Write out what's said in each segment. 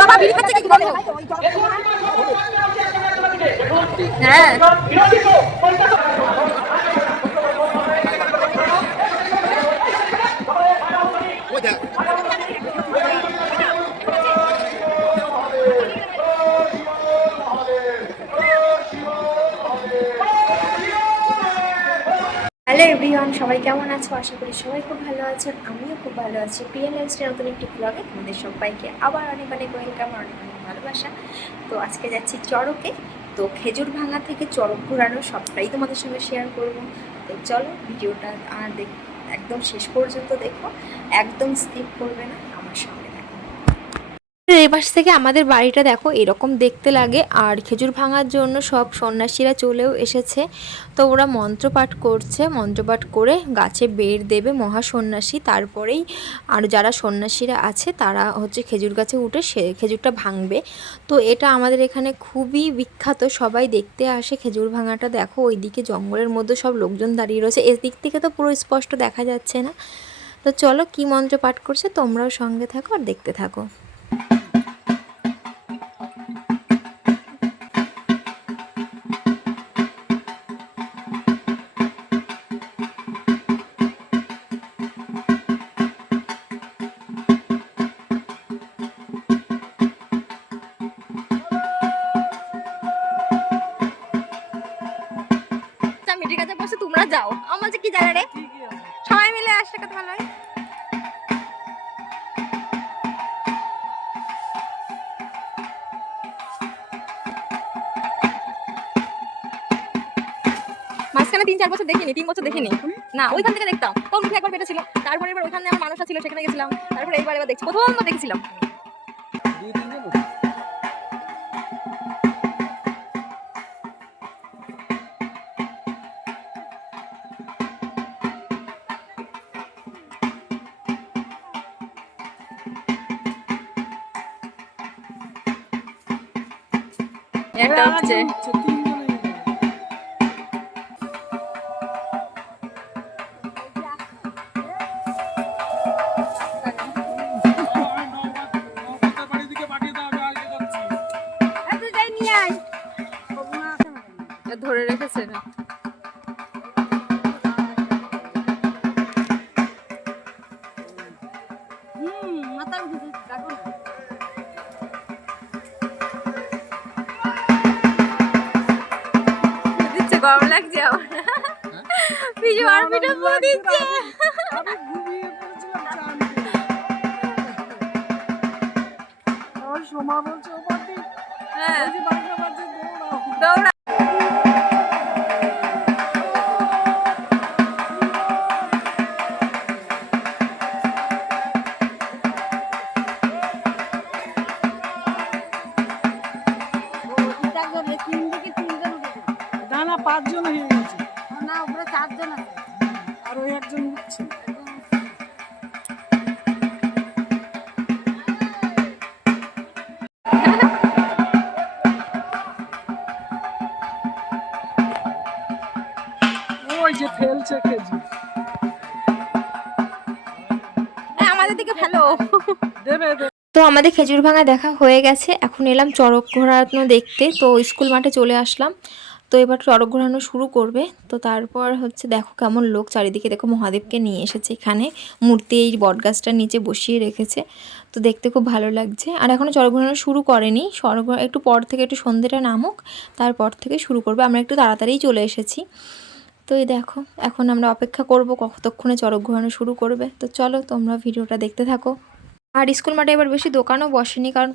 বাবা বিড়ি খাচ্ছে কি বলো? হ্যাঁ হ্যালো এভরিওয়ান, সবাই কেমন আছো? আশা করি সবাই খুব ভালো আছেন। আমিও খুব ভালো আছি। প্রিয়া লাইফস্টাইল নতুন একটি ব্লগে তোমাদের সবাইকে আবার অনেক অনেক ওয়েলকাম, অনেক অনেক ভালোবাসা। তো আজকে যাচ্ছি চড়কে। তো খেজুর ভাঙা থেকে চড়ক ঘোরানো সবটাই তোমাদের সঙ্গে শেয়ার করব। তো চলো ভিডিওটা আর একদম শেষ পর্যন্ত দেখো, একদম স্কিপ করবে না, আমার সঙ্গে দেখো। এই পাশ থেকে আমাদের বাড়িটা দেখো এরকম দেখতে লাগে। আর খেজুর ভাঙার জন্য সব সন্ন্যাসীরা চলেও এসেছে। তো ওরা মন্ত্রপাঠ করছে, মন্ত্রপাঠ করে গাছে বের দেবে মহা সন্ন্যাসী। তারপরেই আর যারা সন্ন্যাসীরা আছে তারা হচ্ছে খেজুর গাছে উঠে সে খেজুরটা ভাঙবে। তো এটা আমাদের এখানে খুবই বিখ্যাত, সবাই দেখতে আসে খেজুর ভাঙাটা। দেখো ওইদিকে জঙ্গলের মধ্যে সব লোকজন দাঁড়িয়ে রয়েছে, এদিক থেকে তো পুরো স্পষ্ট দেখা যাচ্ছে না। তো চলো কি মন্ত্র পাঠ করছে তোমরাও সঙ্গে থাকো আর দেখতে থাকো। মিটির কাছে বসে তোমরা যাও, আমার যে কি জায়গা রে, সবাই মিলে আসলে কত ভালো হয়। মাঝখানে 3-4 বছর দেখিনি, 3 বছর দেখিনি না, ওইখান থেকে দেখতাম। তখন মুখে একবার পেটেছিল, তারপরে এবার ওইখানে আমার মানুষটা ছিল সেখানে গেছিলাম, তারপরে এবার দেখছি, প্রথমবার দেখছিলাম। একটা হচ্ছে ধরে রেখেছে না। দিচ্ছে, গরম লাগছে আমার। পিছু আর পিঠা পুরো দিচ্ছে। হ্যাঁ দৌড়া। না না 5 জন হয়ে গেছে, না উপরে 4 জন আছে, আর ওই একজন উঠছে। ওই যে ফেলছে খেজুর, আমাদের দিকে ভালো দেবে দেবে। তো আমাদের খেজুর ভাঙা দেখা হয়ে গেছে, এখন এলাম চড়ক ঘোরানো দেখতে। তো স্কুল মাঠে চলে আসলাম। তো এবার চড়ক ঘোরানো শুরু করবে। তো তারপর হচ্ছে দেখো কেমন লোক চারিদিকে, দেখো মহাদেবকে নিয়ে এসেছে এখানে মূর্তি, এই বটগাছটার নিচে বসিয়ে রেখেছে। তো দেখতে খুব ভালো লাগছে। আর এখনও চড়ক ঘোরানো শুরু করেনি, চড়ক একটু পর থেকে, একটু সন্ধ্যেটা নামুক তারপর থেকে শুরু করবে। আমরা একটু তাড়াতাড়িই চলে এসেছি। তো এই দেখো এখন আমরা অপেক্ষা করব কতক্ষণে চড়ক ঘোরানো শুরু করবে। তো চলো তোমরা ভিডিওটা দেখতে থাকো। আর স্কুল মাঠে এবার বেশি দোকানও বসেনি, কারণ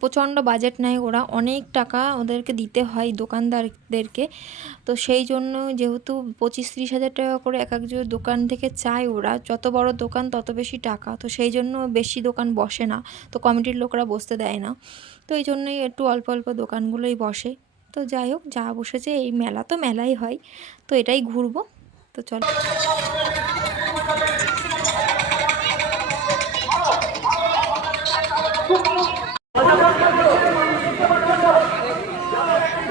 প্রচণ্ড বাজেট নেয় ওরা, অনেক টাকা ওদেরকে দিতে হয় দোকানদারদেরকে। তো সেই জন্য যেহেতু 25-30 হাজার টাকা করে এক একজন দোকান থেকে চায় ওরা, যত বড় দোকান তত বেশি টাকা, তো সেই জন্য বেশি দোকান বসে না, তো কমিটির লোকরা বসতে দেয় না। তো এই জন্যই একটু অল্প অল্প দোকানগুলোই বসে। তো যাই হোক, যা বসেছে এই মেলা তো মেলাই হয়, তো এটাই ঘুরবো। তো চলো।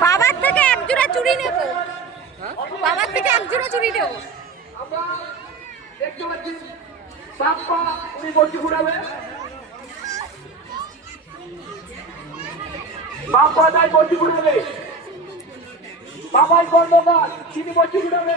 বাবার থেকে এক জোড়া চুড়ি নেব, বাবার থেকে এক জোড়া চুড়ি নেব। দেখতে পাচ্ছি সাপা উনি বসে ঘুরাবে। বাপাদাই বসে ঘুরাবে, বাবাই কর্মকার তিনি বসে ঘুরাবে।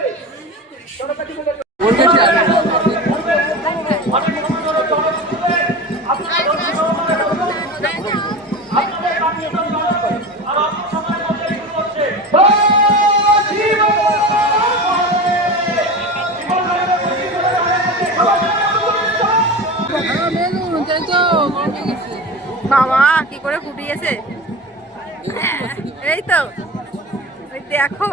বাবা কি করে ফুটিয়েছে, এই তো ওই দেখো।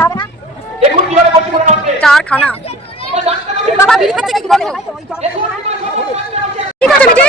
বাবা চার খানা বাবা বিড়ি খাচ্ছে কি বলো, ঠিক আছে বিটি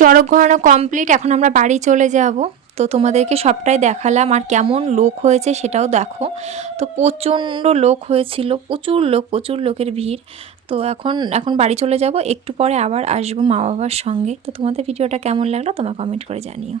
চড়ক ঘোরানো কমপ্লিট। এখন আমরা বাড়ি চলে যাব। তো তোমাদেরকে সবটাই দেখালাম, আর কেমন লোক হয়েছে সেটাও দেখো। তো প্রচণ্ড লোক হয়েছিল, প্রচুর লোকের ভিড়। তো এখন বাড়ি চলে যাব, একটু পরে আবার আসবো মা বাবার সঙ্গে। তো তোমাদের ভিডিওটা কেমন লাগলো তোমরা কমেন্ট করে জানিও।